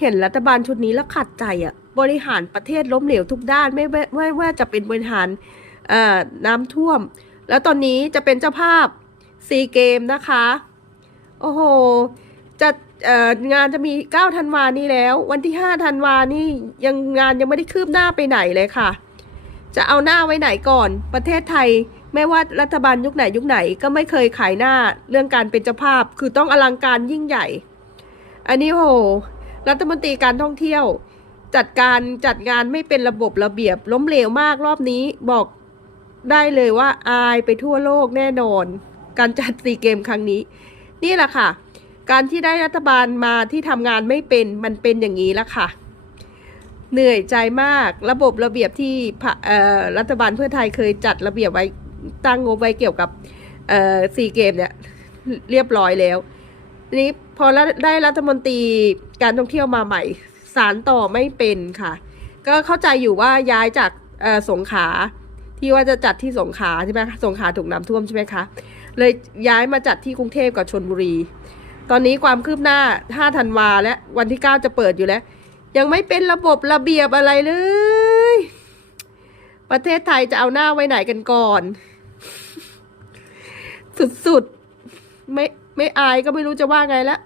เห็นรัฐบาลชุดนี้แล้วขัดใจอะ่ะ บริหารประเทศล้มเหลวทุกด้านไม่ไม่ว่าจะเป็นบริหารน้ำท่วม แล้วตอนนี้จะเป็นเจ้าภาพซีเกมนะคะ โอ้โห จะงานจะมี 9 ธันวานี้แล้ว วันที่ 5 ธันวานี่ยังงานยังไม่ได้คืบหน้าไปไหนเลยค่ะ จะเอาหน้าไว้ไหนก่อน ประเทศไทยไม่ว่ารัฐบาลยุคไหนยุคไหนก็ไม่เคยขายหน้าเรื่องการเป็นเจ้าภาพ คือต้องอลังการยิ่งใหญ่ อันนี้โห รัฐมนตรีการท่องเที่ยว จัดการจัดงานไม่เป็นระบบระเบียบ ล้มเหลวมากรอบนี้บอกได้เลยว่าอายไปทั่วโลกแน่นอน การจัดซีเกมครั้งนี้ นี่แหละค่ะ การที่ได้รัฐบาลมาที่ทำงานไม่เป็นมันเป็นอย่างนี้ล้วค่ะ เหนื่อยใจมากระบบระเบียบที่รัฐบาลเพื่อไทยเคยจัดระเบียบไว้ตั้งงบไว้เกี่ยวกับซีเกมเนี่ยเรียบร้อยแล้ว นี้พอได้รัฐมนตรีการท่องเที่ยวมาใหม่ สารต่อไม่เป็นค่ะ ก็เข้าใจอยู่ว่าย้ายจากสงขาที่ว่าจะจัดที่สงขาใช่ไหมสงขาถูกน้ำท่วมใช่ไหมคะ เลยย้ายมาจัดที่กรุงเทพกับชนบุรี ตอนนี้ความคืบหน้า 5 ธันวาและวันที่ 9 จะเปิดอยู่แล้ว ยังไม่เป็นระบบระเบียบอะไรเลย ประเทศไทยจะเอาหน้าไว้ไหนกันก่อน สุดๆ ไม่ไม่อายก็ไม่รู้จะว่าไงแล้ว